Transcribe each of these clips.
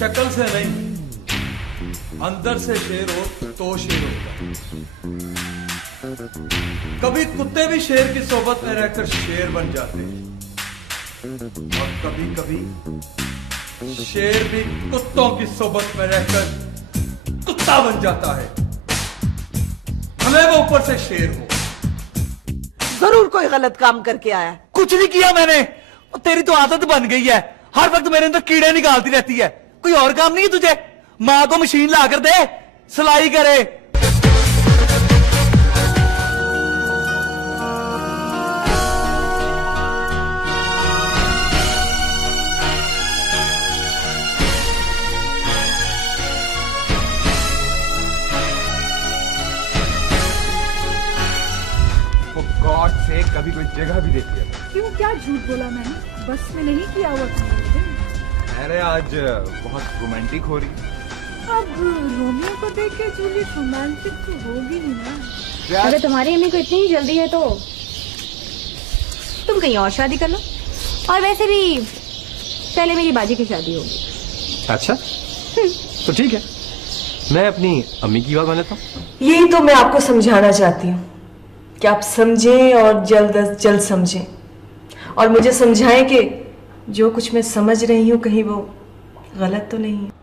शक्ल से नहीं, अंदर से शेर हो तो शेर होता। कभी कुत्ते भी शेर की सोबत में रहकर शेर बन जाते हैं, और कभी कभी शेर भी कुत्तों की सोबत में रहकर कुत्ता बन जाता है, भले वो ऊपर से शेर हो। जरूर कोई गलत काम करके आया। कुछ नहीं किया मैंने, तेरी तो आदत बन गई है, हर वक्त मेरे अंदर कीड़े निकालती रहती है। कोई और काम नहीं है तुझे? माँ को मशीन ला कर दे, सिलाई करे। गॉड से कभी कोई जगह भी देखी है? क्यों, क्या झूठ बोला मैंने? बस में नहीं किया हुआ था। अरे आज बहुत रोमांटिक हो रही है। अब रोमियो को देख के जूलियट रोमांटिक तो होगी नहीं ना। अगर तुम्हारी अम्मी को इतनी ही जल्दी है तो तुम कहीं और शादी कर लो, और वैसे भी पहले मेरी बाजी की शादी होगी। अच्छा तो ठीक है, मैं अपनी अम्मी की बात मान लेता हूँ। यही तो मैं आपको समझाना चाहती हूँ कि आप समझें और जल्द अज जल्द समझें, और मुझे समझाएं कि जो कुछ मैं समझ रही हूँ कहीं वो गलत तो नहीं है।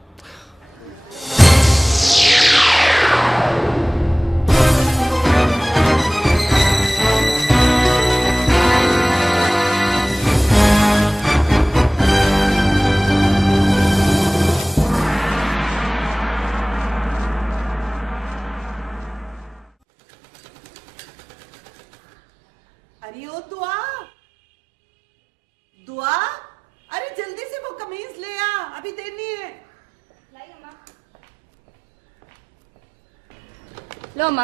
अरे ओ दुआ, दुआ, अरे जल्दी से वो कमीज ले आ, अभी देनी है। लो अम्मा।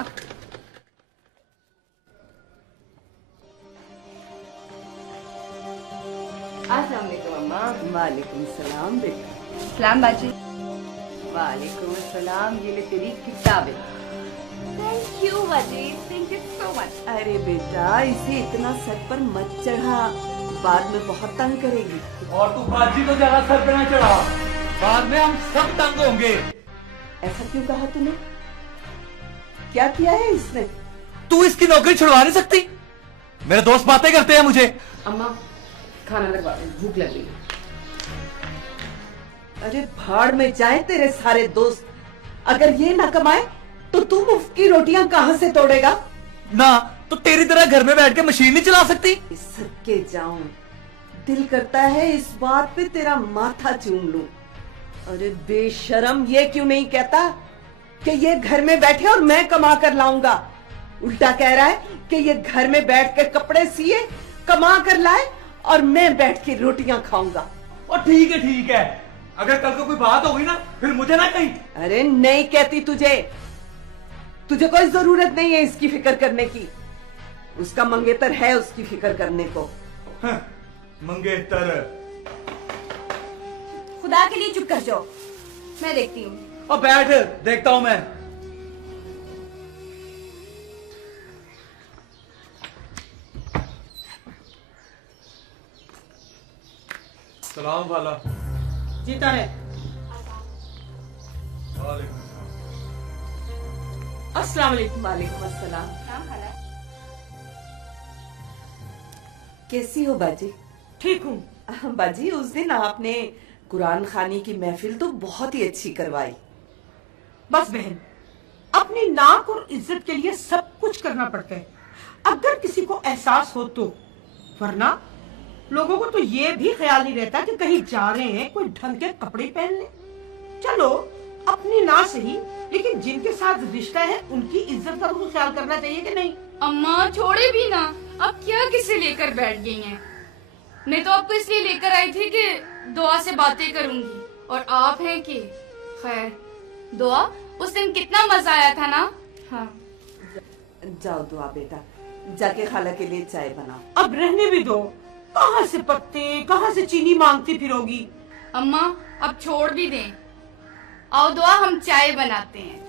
अस्सलाम वालेकुम अम्मा। वालेकुम सलाम बेटा। सलाम बाजी। वालेकुम सलाम, ये ले तेरी किताबें। थैंक यू बाजी, थैंक यू सो मच। अरे बेटा, इसे इतना सर पर मत चढ़ा, बाद में बहुत तंग करेगी। और तू बाजी को ज्यादा सर पे ना चढ़ा, बाद में हम सब तंग होंगे। ऐसा क्यों कहा तूने? क्या किया है इसने? तू इसकी नौकरी छुड़वा नहीं सकती? मेरे दोस्त बातें करते हैं मुझे। अम्मा खाना लगवा दो, भूख लग रही है। अरे भाड़ में जाए तेरे सारे दोस्त, अगर ये ना कमाए तो तू मुफ्त की रोटियां कहां से तोड़ेगा? ना तो तेरी तरह घर में बैठ के मशीन नहीं चला सकती। सदके जाऊं, दिल करता है इस बात पे तेरा माथा चूम लूं। अरे बेशरम, ये क्यों नहीं कहता कि ये घर में बैठे और मैं कमा कर लाऊंगा? उल्टा कह रहा है कि ये घर में बैठ के कपड़े सिए, कमा कर लाए, और मैं बैठ के रोटियां खाऊंगा। और ठीक है, अगर कल को कोई बात होगी ना फिर मुझे ना कहीं। अरे नहीं कहती तुझे, तुझे कोई जरूरत नहीं है इसकी फिक्र करने की। उसका मंगेतर है उसकी फिक्र करने को। मंगेतर। खुदा के लिए चुप कर जाओ, मैं देखती हूँ। और बैठ, देखता हूँ मैं। सलाम वाला। जीता रहे। वालेकुम अस्सलाम वालेकुम। वालेकुम अस्सलाम। कैसी हो बाजी? ठीक हूँ बाजी, उस दिन आपने कुरान खानी की महफिल तो बहुत ही अच्छी करवाई। बस बहन, अपनी नाक और इज्जत के लिए सब कुछ करना पड़ता है, अगर किसी को एहसास हो तो। वरना लोगों को तो ये भी ख्याल नहीं रहता कि कहीं जा रहे हैं कोई ढंग के कपड़े पहन ले। चलो अपनी ना सही, लेकिन जिनके साथ रिश्ता है उनकी इज्जत का तो ख्याल करना चाहिए कि नहीं? अम्मा छोड़े भी ना, अब क्या किसे लेकर बैठ गई हैं? मैं तो आपको इसलिए लेकर आई थी कि दुआ से बातें करूंगी, और आप हैं कि खैर। दुआ, उस दिन कितना मजा आया था ना? हाँ। जाओ दुआ बेटा, जाके खाला के लिए चाय बनाओ। अब रहने भी दो, कहाँ से पत्ते कहाँ से चीनी मांगती फिरोगी? अम्मा अब छोड़ भी दें, आओ दुआ हम चाय बनाते हैं।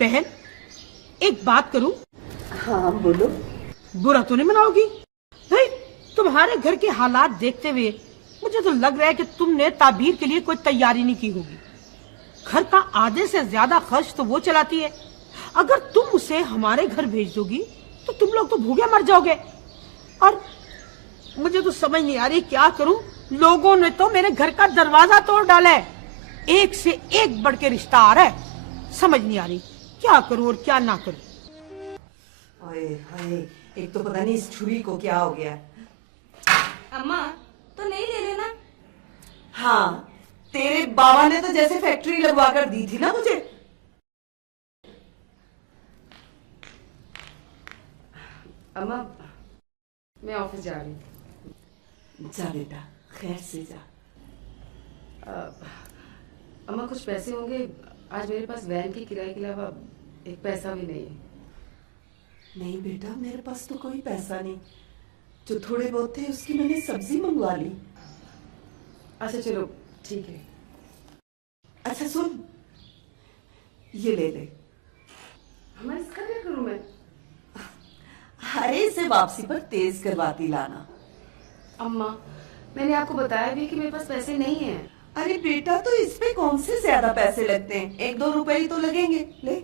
बहन एक बात करूं? हाँ बोलो। बुरा तो नहीं मनाओगी? तुम्हारे घर के हालात देखते हुए मुझे तो लग रहा है कि तुमने ताबीर के लिए कोई तैयारी नहीं की होगी। घर का आधे से ज्यादा खर्च तो वो चलाती है। अगर तुम उसे हमारे घर भेज दोगी तो तुम लोग तो भूखे मर जाओगे। और मुझे तो समझ नहीं आ रही क्या करूं। लोगों ने तो मेरे घर का दरवाजा तोड़ डाला है। एक से एक बढ़ के रिश्ता आ रहा है। समझ नहीं आ रही क्या करूं और क्या ना करूं। ओए हाय, एक तो पता नहीं इस छुरी को क्या हो गया। अम्मा तो नहीं ले लेना। हाँ, तेरे बाबा ने तो जैसे फैक्ट्री लगवा कर दी थी ना मुझे। अम्मा मैं ऑफिस जा रही हूँ। जा बेटा, खैर से जा। अम्मा कुछ पैसे होंगे? आज मेरे पास वैन की किराए के अलावा एक पैसा भी नहीं है। नहीं बेटा, मेरे पास तो कोई पैसा नहीं। जो थोड़े बहुत थे उसकी मैंने सब्जी मंगवा ली। अच्छा चलो ठीक है। अच्छा सुन, ये ले ले। अम्मा इसका क्या करूँ मैं? अरे इसे वापसी पर तेज करवाती लाना। अम्मा मैंने आपको बताया भी कि मेरे पास पैसे नहीं है। अरे बेटा, तो इस पे कौन से ज्यादा पैसे लगते हैं, 1-2 रुपए ही तो लगेंगे। ले।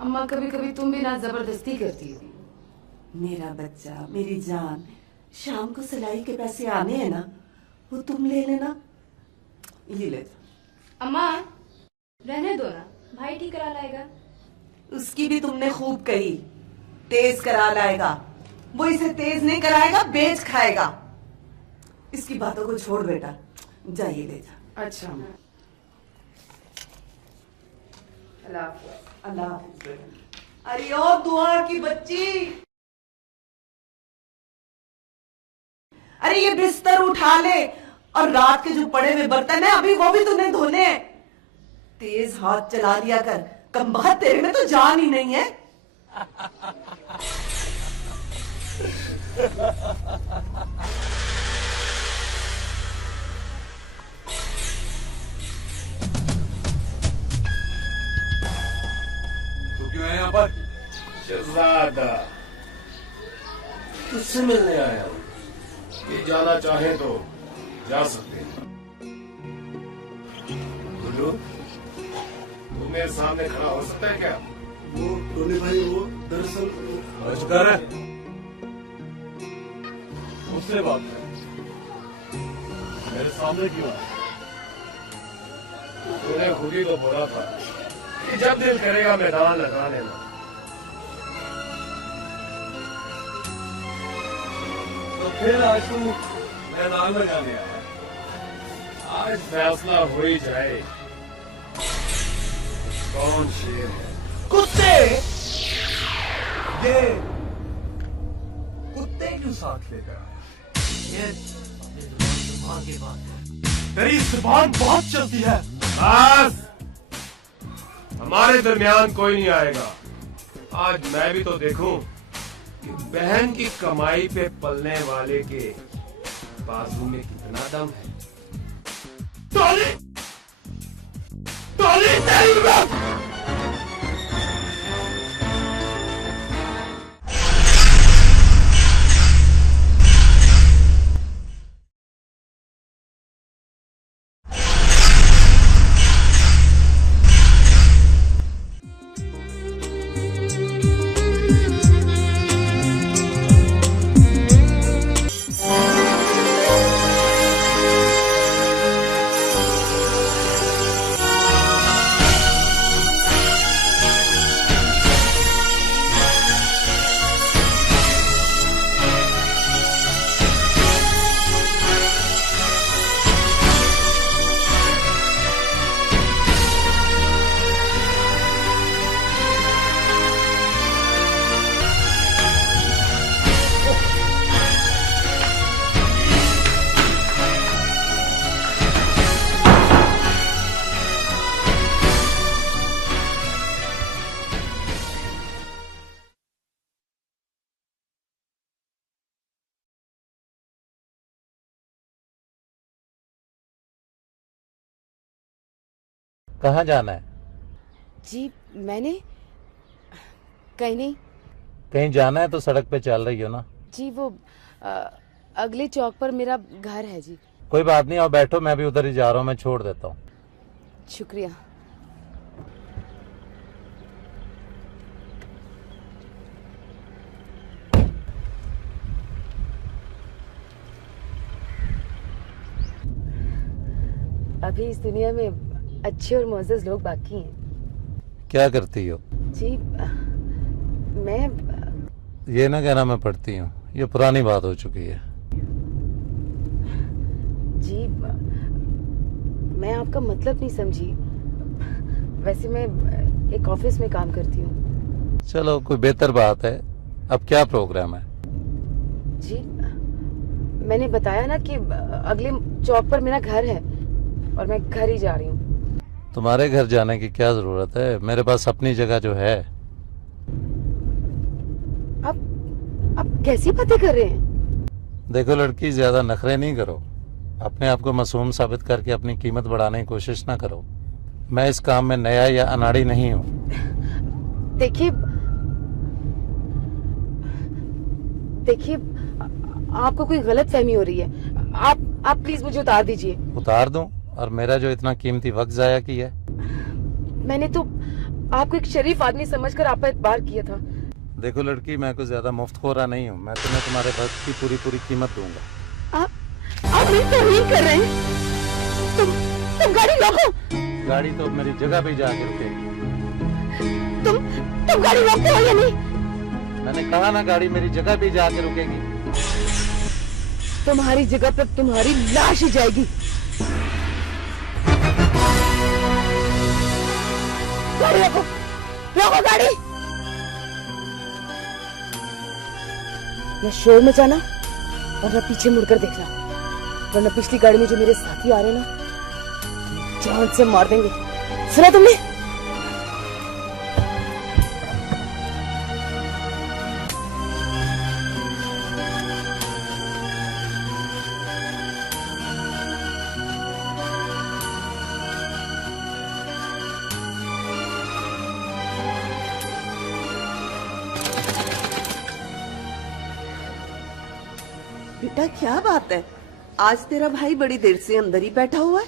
अम्मा कभी कभी तुम भी ना जबरदस्ती करती हो। मेरा बच्चा, मेरी जान, शाम को सिलाई के पैसे आने हैं ना, वो तुम ले लेना। ये ले। अम्मा रहने दो ना, भाई ठीक करा लाएगा। उसकी भी तुमने खूब कही, तेज करा लाएगा। वो इसे तेज नहीं कराएगा, बेच खाएगा। इसकी बातों को छोड़ बेटा, जाइए ले जा। अच्छा अम्मा, अल्लाह हाफ़िज़। अल्लाह हाफ़िज़ बेटा। अरे ओ दुआ की बच्ची, अरे ये बिस्तर उठा ले, और रात के जो पड़े हुए बर्तन है अभी वो भी तूने धोने हैं। तेज हाथ चला दिया कर, कमबख्त तेरे में तो जान ही नहीं है। तू क्यों है यहाँ पर? शहजादा तुझसे मिलने आया हूँ। ये जाना चाहे तो जा सकते हैं। गुल्लू, तू मेरे सामने खड़ा हो सकता है क्या? वो टोनी भाई, वो दरअसल कर मुझसे बात कर, मेरे सामने क्यों आया? तूने खुद ही तो बोला था कि जब दिल करेगा मैदान लगा लेना। तो फिर आज तू मैदान लगाने आया। आज फैसला हो ही जाए कौन शेर है। कुत्ते! ये कुत्ते क्यों साथ लेकर आया? ये जुबान की बात है। तेरी जुबान बहुत चलती है। बस, हमारे दरमियान कोई नहीं आएगा। आज मैं भी तो देखूं कि बहन की कमाई पे पलने वाले के बाजू में कितना दम है। टोली! टोली तेरी बात! कहाँ जाना है? जी मैंने कहीं नहीं। कहीं जाना है तो सड़क पे चल रही हो ना? जी वो अगले चौक पर मेरा घर है जी। कोई बात नहीं, आओ बैठो, मैं भी उधर ही जा रहा हूँ, मैं छोड़ देता हूँ। शुक्रिया। अभी इस दुनिया में अच्छे और मुअज़्ज़ज़ लोग बाकी हैं। क्या करती हो? जी मैं ये ना कहना मैं पढ़ती हूँ, ये पुरानी बात हो चुकी है। जी मैं आपका मतलब नहीं समझी। वैसे मैं एक ऑफिस में काम करती हूँ। चलो कोई बेहतर बात है। अब क्या प्रोग्राम है? जी मैंने बताया ना कि अगले चौक पर मेरा घर है और मैं घर ही जा रही हूँ। तुम्हारे घर जाने की क्या जरूरत है, मेरे पास अपनी जगह जो है। आप कैसी बातें कर रहे हैं? देखो लड़की, ज्यादा नखरे नहीं करो, अपने आप को मासूम साबित करके अपनी कीमत बढ़ाने की कोशिश ना करो। मैं इस काम में नया या अनाड़ी नहीं हूँ। देखिए आपको कोई गलत फहमी हो रही है। आप प्लीज मुझे उतार दीजिए। उतार दूं? और मेरा जो इतना कीमती वक्त जाया किया। मैंने तो आपको एक शरीफ आदमी समझकर आप पर एतबार किया था। देखो लड़की, मैं कोई ज्यादा मुफ्तखोरा नहीं हूँ, मैं तुम्हें तुम्हारे वक्त की पूरी कीमत दूंगा। आप मेरी तौहीन कर रहे हैं। तुम गाड़ी रोको। गाड़ी तो मेरी जगह पे जाके रुकेगी। तुम गाड़ी रोकते हो या नहीं? मैंने कहा ना, गाड़ी मेरी जगह पे जाके रुकेगी। तुम्हारी जगह पर तुम्हारी लाश ही जाएगी। गाड़ी रोको गाड़ी। न शोर मचाना और न पीछे मुड़कर देखना, वरना पिछली गाड़ी में जो मेरे साथी आ रहे ना, जान से मार देंगे। सुना तुमने? बेटा क्या बात है, आज तेरा भाई बड़ी देर से अंदर ही बैठा हुआ है।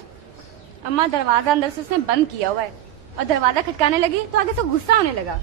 अम्मा दरवाजा अंदर से उसने बंद किया हुआ है और दरवाजा खटकाने लगी तो आगे से गुस्सा होने लगा।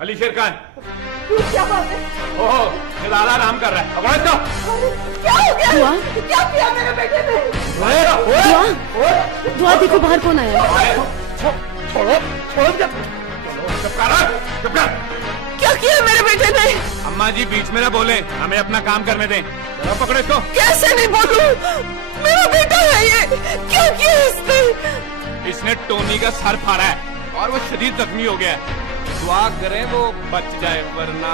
अली शेर खान। क्या बात है? ओहो, निराला आराम कर रहा है। पकड़ो इसको। क्या हो गया? क्या किया मेरे बेटे ने? दुआ देखो बाहर कौन आया। छोड़ो चुप कर। क्या किया मेरे बेटे ने? अम्मा जी बीच में ना बोले, हमें अपना काम करने दें। चलो पकड़ो इसको। कैसे नहीं बोलूं? मेरा बेटा है ये। क्या किया इसने? इसने टोनी का सर फाड़ा है और वो शदीद जख्मी हो गया है। दुआ करें वो बच जाए, वरना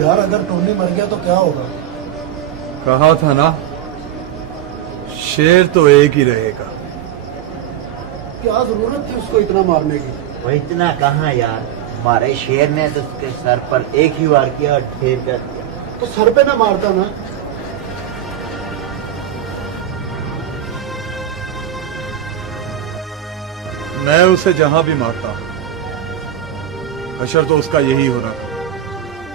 यार अगर टोनी मर गया तो क्या होगा? कहा था ना, शेर तो एक ही रहेगा। क्या जरूरत थी उसको इतना मारने की? वो इतना कहाँ यार, हमारे शेर ने तो उसके सर पर एक ही वार किया और ढेर कर दिया। तो सर पे ना मारता ना। मैं उसे जहां भी मारता हूं, हशर तो उसका यही हो रहा।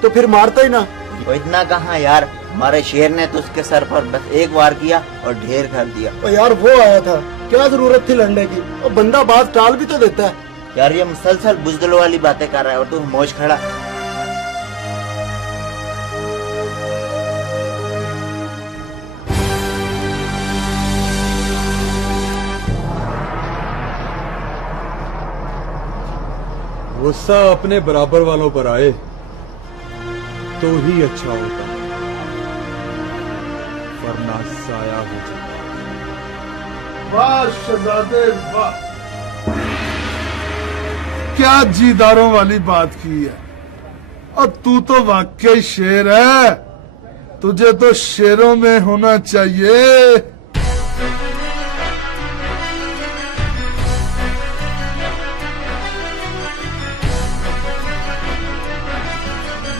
तो फिर मारता ही ना। वो इतना कहाँ यार, हमारे शेर ने तो उसके सर पर बस एक वार किया और ढेर कर दिया। और यार वो आया था, क्या जरूरत थी लड़ने की? और बंदा बात टाल भी तो देता है। यार ये मुसलसल बुजदलों वाली बातें कर रहा है और तू मौज खड़ा। गुस्सा अपने बराबर वालों पर आए तो ही अच्छा होता, वरना साया हो जाता। वाह शहजादे वाह, क्या जीदारों वाली बात की है। और तू तो वाकई शेर है, तुझे तो शेरों में होना चाहिए।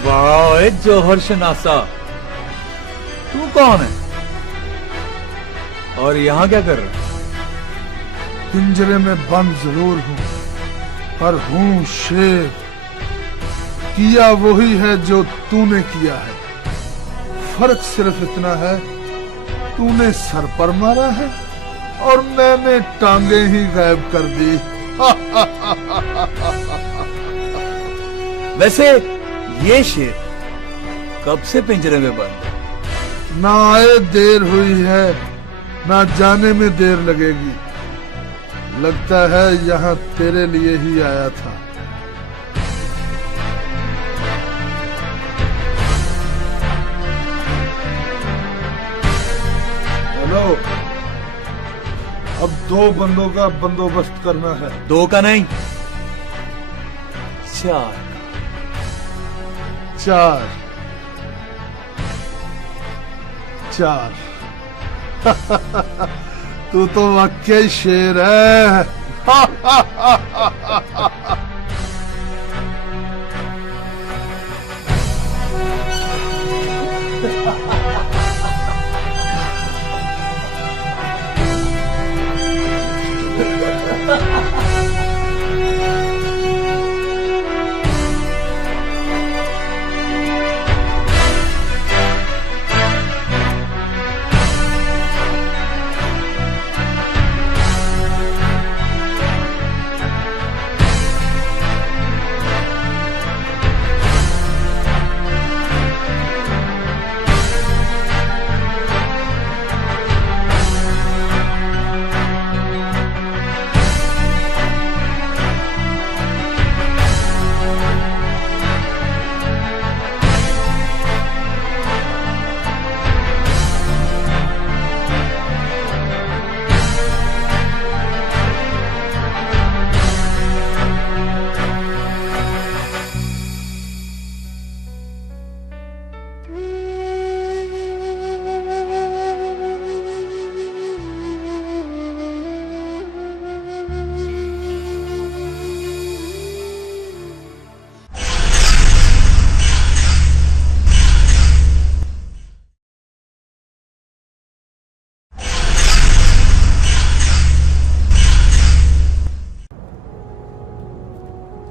वाह जौहर शनासा, तू कौन है और यहाँ क्या कर रहा? पिंजरे में बंद जरूर हूँ पर हूँ शेर। किया वही है जो तूने किया है, फर्क सिर्फ इतना है तूने सर पर मारा है और मैंने टांगे ही गायब कर दी। वैसे ये शेर कब से पिंजरे में बंद है? ना आए देर हुई है, ना जाने में देर लगेगी। लगता है यहाँ तेरे लिए ही आया था। हेलो, अब 2 बंदों का बंदोबस्त करना है। 2 का नहीं, 4। 4 तू तो वाकई शेर है।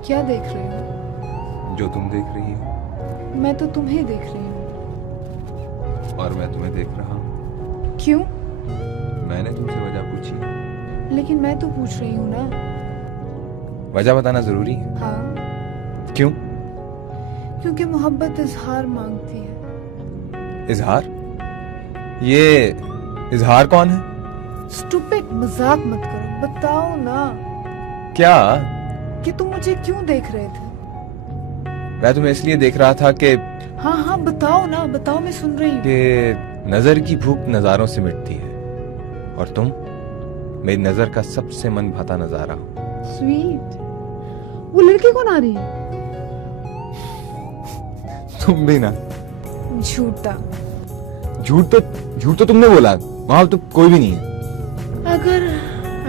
क्या देख रहे हो? जो तुम देख रही हो। मैं तो तुम्हें देख रही हूँ। और मैं तुम्हें देख रहा हूँ। क्यों? मैंने तुमसे वजह पूछी। लेकिन मैं तो पूछ रही हूँ ना। वजह बताना जरूरी है? हाँ। क्यों? क्योंकि मोहब्बत इजहार मांगती है। इजहार? ये इजहार कौन है? स्टूपिड, मजाक मत करो, बताओ ना। क्या? कि तुम मुझे क्यों देख रहे थे? मैं तुम्हें इसलिए देख रहा था कि हाँ हाँ बताओ ना, बताओ, मैं सुन रही हूँ। कि नजर की भूख नजारों से मिटती है और तुम मेरी नजर का सबसे मन भाता नजारा हो। स्वीट। वो लड़की कौन आ रही है? तुम भी ना। झूठा। झूठ तो तुमने बोला, वहां तो कोई भी नहीं है।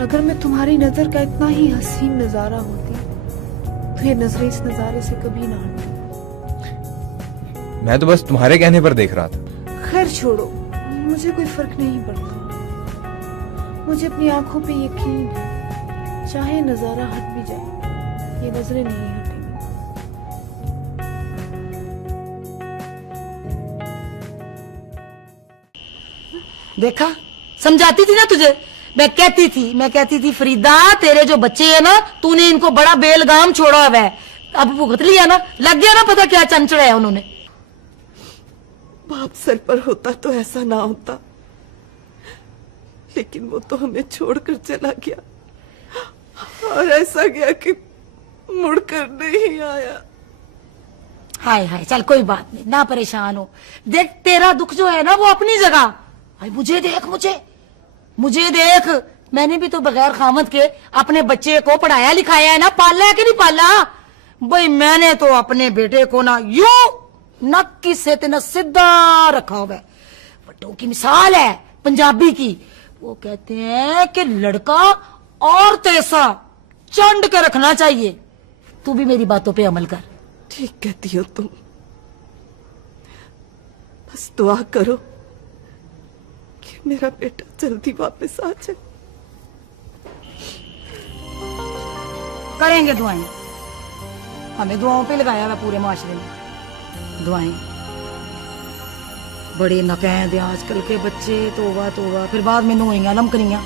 अगर मैं तुम्हारी नजर का इतना ही हसीन नजारा होती तो ये नजरें इस नजारे से कभी ना हटती। मैं तो बस तुम्हारे कहने पर देख रहा था। खैर छोड़ो, मुझे कोई फर्क नहीं पड़ता। मुझे अपनी आंखों पे यकीन है, चाहे नजारा हट भी जाए, ये नजरें नहीं हटेंगी। देखा, समझाती थी ना तुझे। मैं कहती थी फरीदा, तेरे जो बच्चे हैं ना, तूने इनको बड़ा बेलगाम छोड़ा हुआ है। अब भुगत लिया ना, लग गया ना पता क्या चंचड़ा है उन्होंने। बाप सर पर होता तो ऐसा ना होता, लेकिन वो तो हमें छोड़कर चला गया और ऐसा गया कि मुड़कर नहीं आया। हाय हाय, चल कोई बात नहीं, ना परेशान हो। देख, तेरा दुख जो है ना वो अपनी जगह। भाई मुझे देख, मुझे देख, मैंने भी तो बगैर खामद के अपने बच्चे को पढ़ाया लिखाया है ना, पाला है कि नहीं पाला। भाई मैंने तो अपने बेटे को ना यूं नक की सेते न सीधा रखा हुआ है। बट्टों की मिसाल है पंजाबी की, वो कहते हैं कि लड़का और तैसा चंड के रखना चाहिए। तू भी मेरी बातों पे अमल कर। ठीक कहती हो तुम, बस दुआ करो कि मेरा बेटा जल्दी वापस आ जाए। करेंगे दुआएं, हमें दुआओं पे लगाया हुआ पूरे माशरे में। दुआएं बड़े नकैद आजकल के बच्चे, तोबा तोबा, फिर बाद में नोइयां लमकनियां।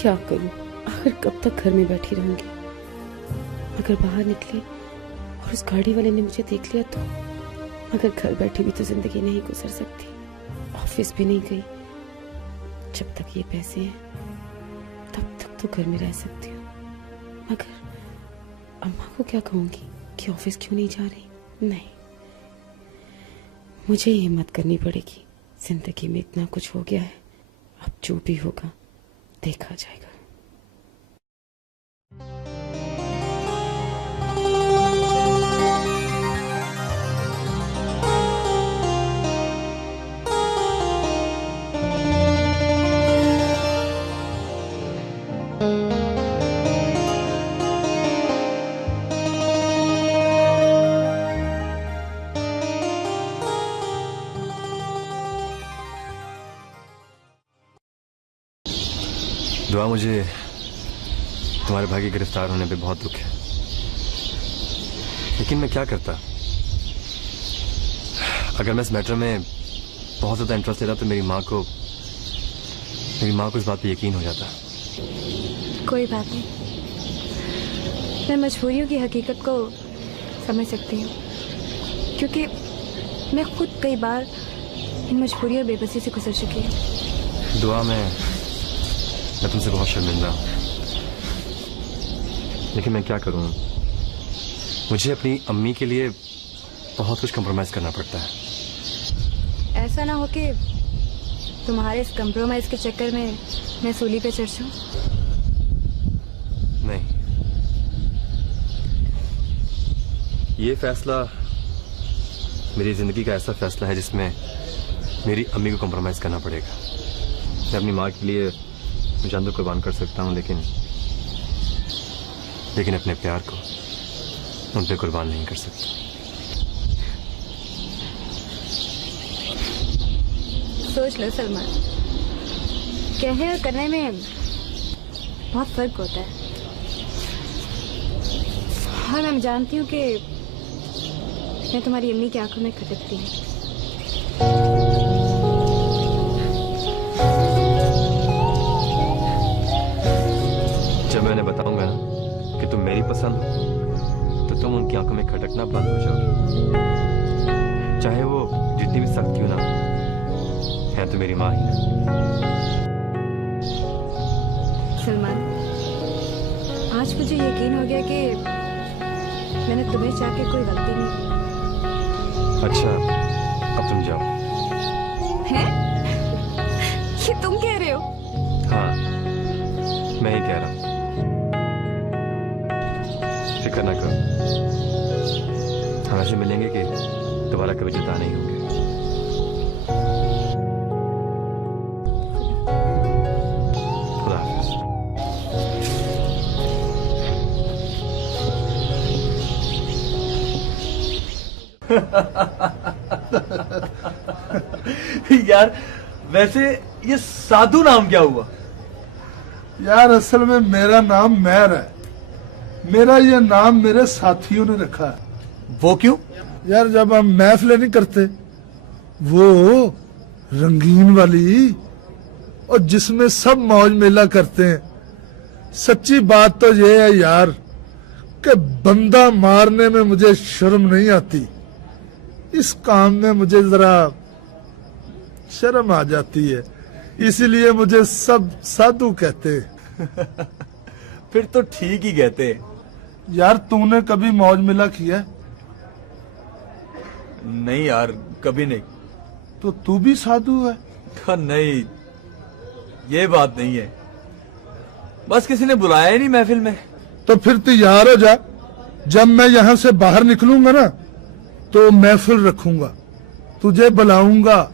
क्या करूं? आखिर कब तक घर में बैठी रहूंगी? अगर बाहर निकली और उस गाड़ी वाले ने मुझे देख लिया तो? अगर घर बैठी भी तो जिंदगी नहीं गुजर सकती, ऑफिस भी नहीं गई। जब तक ये पैसे हैं तब तक तो घर में रह सकती हूँ। मगर अम्मा को क्या कहूंगी कि ऑफिस क्यों नहीं जा रही? नहीं, मुझे ही हिम्मत करनी पड़ेगी। जिंदगी में इतना कुछ हो गया है, अब जो भी होगा देखा जाएगा। दुआ, मुझे तुम्हारे भाई के गिरफ्तार होने पे बहुत दुख है, लेकिन मैं क्या करता। अगर मैं इस मैटर में बहुत ज्यादा इंटरेस्ट लेता तो मेरी माँ को इस बात पे यकीन हो जाता। कोई बात नहीं, मैं मजबूरियों की हकीकत को समझ सकती हूँ, क्योंकि मैं खुद कई बार इन मजबूरियों और बेबसी से गुजर चुकी हूँ। दुआ मैं तुमसे बहुत शर्मिंदा हूँ, लेकिन मैं क्या करूँ, मुझे अपनी अम्मी के लिए बहुत कुछ कंप्रोमाइज करना पड़ता है। ऐसा ना हो कि तुम्हारे इस कंप्रोमाइज के चक्कर में मैं सूली पे चढ़ जाऊं। नहीं, ये फैसला मेरी जिंदगी का ऐसा फैसला है जिसमें मेरी अम्मी को कंप्रोमाइज करना पड़ेगा। मैं अपनी माँ के लिए जान तो कुर्बान कर सकता हूँ, लेकिन अपने प्यार को उन पे कुर्बान नहीं कर सकता। सोच लो सलमान, कहने और करने में बहुत फर्क होता है, और मैं जानती हूँ कि मैं तुम्हारी अम्मी की आंखों में खटकती हूँ। जब मैंने बताऊंगा ना कि तुम मेरी पसंद हो, तो तुम उनकी आंखों में खटकना बंद हो जाओगे, चाहे वो जितनी भी सख्त क्यों ना हो, है तो मेरी माँ ही ना। सलमान, आज मुझे यकीन हो गया कि मैंने तुम्हें चाह के कोई गलती नहीं की। अच्छा, अब तुम जाओ। हैं? ये तुम कह रहे हो? हाँ, मैं ही कह रहा हूँ। फिक्र ना करो, हम ऐसे मिलेंगे कि दोबारा कभी जुदा नहीं होंगे। खुदा हाफिज। यार वैसे ये साधु नाम क्या हुआ? यार असल में मेरा नाम मैर है। मेरा ये नाम मेरे साथियों ने रखा है। वो क्यों? यार जब हम महफिलें नहीं करते, वो रंगीन वाली, और जिसमें सब मौज मेला करते हैं, सच्ची बात तो ये है यार कि बंदा मारने में मुझे शर्म नहीं आती। इस काम में मुझे जरा शर्म आ जाती है, इसीलिए मुझे सब साधु कहते हैं। फिर तो ठीक ही कहते हैं। यार तूने कभी मौज मेला किया? नहीं यार, कभी नहीं। तो तू भी साधु है? नहीं, ये बात नहीं है, बस किसी ने बुलाया ही नहीं महफिल में। तो फिर तैयार हो जा, जब मैं यहाँ से बाहर निकलूंगा ना तो महफिल रखूंगा, तुझे बुलाऊंगा,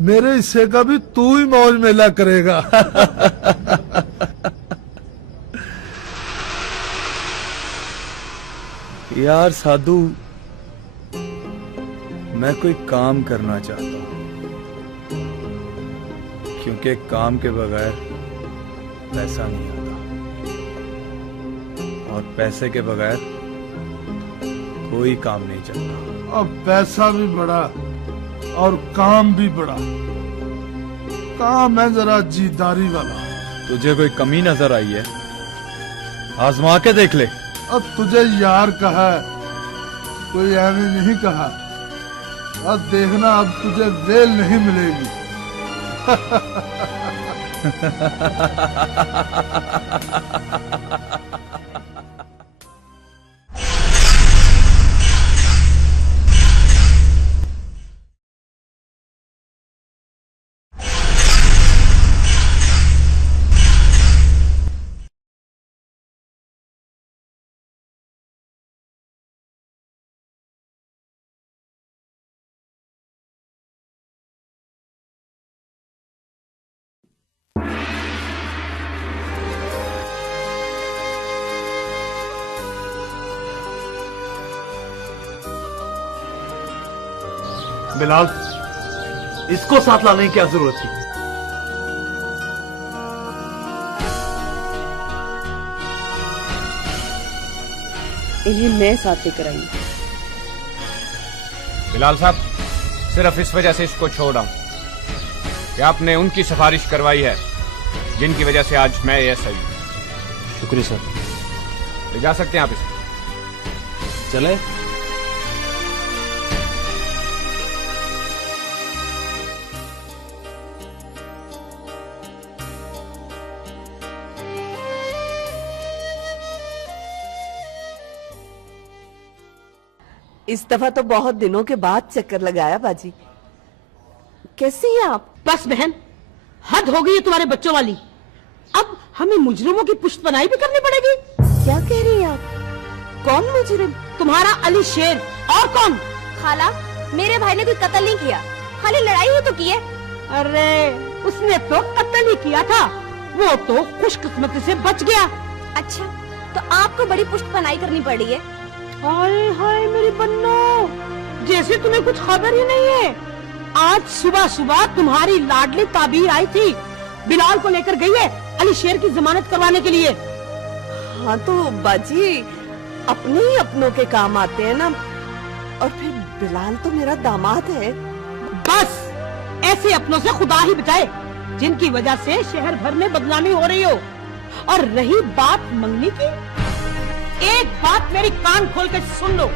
मेरे हिस्से का भी तू ही मौज मेला करेगा। यार साधु, मैं कोई काम करना चाहता हूँ, क्योंकि काम के बगैर पैसा नहीं आता, और पैसे के बगैर कोई काम नहीं चलता। और पैसा भी बड़ा और काम भी बड़ा। काम है जरा जीदारी वाला। तुझे कोई कमी नजर आई है? आजमा के देख ले। अब तुझे यार कहा है, कोई ऐਵੇਂ नहीं कहा। अब देखना, अब तुझे वेल नहीं मिलेगी। बिलाल, इसको साथ लाने की क्या जरूरत थी? इन्हें मैं साथ लेकर आई। बिलाल साहब, सिर्फ इस वजह से इसको छोड़ा हूं कि आपने उनकी सिफारिश करवाई है जिनकी वजह से आज मैं ये सही। शुक्रिया सर। ले जा सकते हैं आप इसे। चले। इस दफा तो बहुत दिनों के बाद चक्कर लगाया बाजी। कैसी हैं आप? बस बहन, हद हो गई है तुम्हारे बच्चों वाली। अब हमें मुजरिमों की पुष्टपनाही भी करनी पड़ेगी। क्या कह रही हैं आप? कौन मुजरिम? तुम्हारा अली शेर। और कौन? खाला, मेरे भाई ने कोई कत्ल नहीं किया, खाली लड़ाई ही तो की है। अरे उसने तो कत्ल ही किया था, वो तो खुशकिस्मती से बच गया। अच्छा, तो आपको बड़ी पुष्टपनाही करनी पड़ी है। हाय हाय मेरी बन्नो, जैसे तुम्हें कुछ खबर ही नहीं है। आज सुबह सुबह तुम्हारी लाडली ताबीर आई थी, बिलाल को लेकर गई है अली शेर की जमानत करवाने के लिए। हाँ तो बाजी, अपने ही अपनों के काम आते हैं ना। और फिर बिलाल तो मेरा दामाद है। बस ऐसे अपनों से खुदा ही बचाए, जिनकी वजह से शहर भर में बदनामी हो रही हो। और रही बात मंगनी की, एक बात मेरी कान खोल कर सुन लो।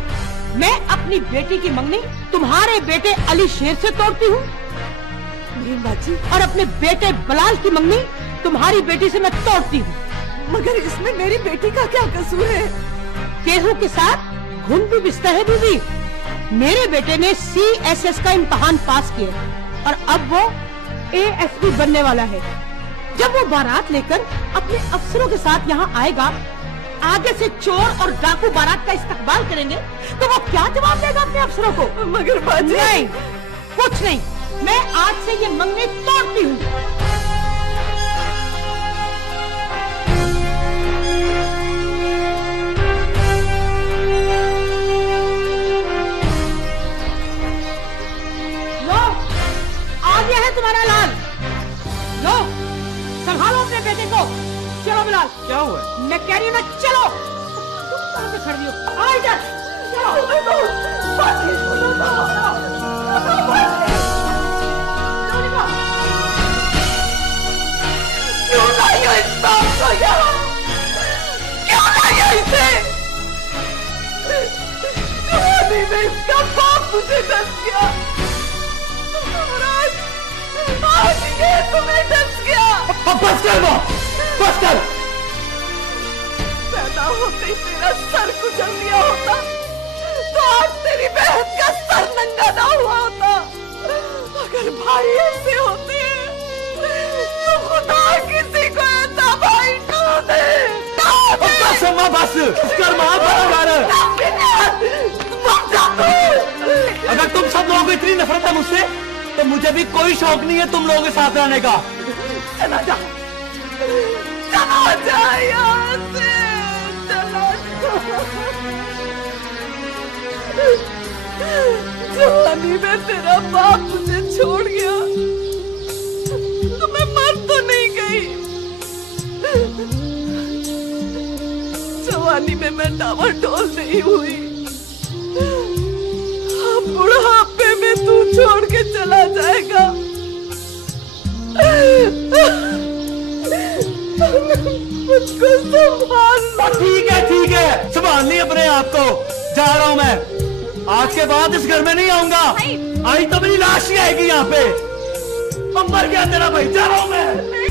मैं अपनी बेटी की मंगनी तुम्हारे बेटे अली शेर से तोड़ती हूँ, और अपने बेटे बिलाल की मंगनी तुम्हारी बेटी से मैं तोड़ती हूँ। मगर इसमें मेरी बेटी का क्या कसूर है? गेहूं के साथ घुन भी पिसता है दीदी। मेरे बेटे ने CSS का इम्तिहान पास किया और अब वो ASP बनने वाला है। जब वो बारात लेकर अपने अफसरों के साथ यहाँ आएगा, आगे से चोर और डाकू बारात का इस्तकबाल करेंगे, तो वो क्या जवाब देगा अपने अफसरों को? मगर बाजी, नहीं, कुछ नहीं, मैं आज से ये मंगनी तोड़ती हूँ। लो, आ गया है तुम्हारा लाल। लो, संभालो अपने बेटे को। चलो बिलाल। क्या हुआ? मैं कह रही हूँ ना, चलो। तुम कहाँ पे खड़ी हो? आ इधर। क्यों लाया इस बाप को यहाँ? क्यों लाया इसे? जवानी में इसका बाप मुझे डस गया, और आज ये तुम्हें डस गया। बस कर वो, बस कर। पैदा होते ही तेरा सर कुचल दिया होता, तो आज तेरी बहन का सर नंगा ना हुआ होता। अगर भाई ऐसे होते तो खुदा किसी को ऐसा भाई ना दे। बस माँ, बस कर माँ, अगर तुम सब लोगों को इतनी नफरत है मुझसे, तो मुझे भी कोई शौक नहीं है तुम लोगों के साथ रहने का। चला जा, चला जा यहाँ से, चला जा। जवानी में तेरा बाप मुझे छोड़ गया, तो मैं मर तो नहीं गई। जवानी में मैं डावाडोल नहीं हुई, बुढ़ापे में तू छोड़ के चला जाएगा। मुझको संभाल। ठीक है, संभाल ली अपने आप को। जा रहा हूँ मैं, आज के बाद इस घर में नहीं आऊंगा। आई तो मेरी लाश ही आएगी यहाँ पे। मैं मर गया तेरा भाई, जा रहा हूँ मैं।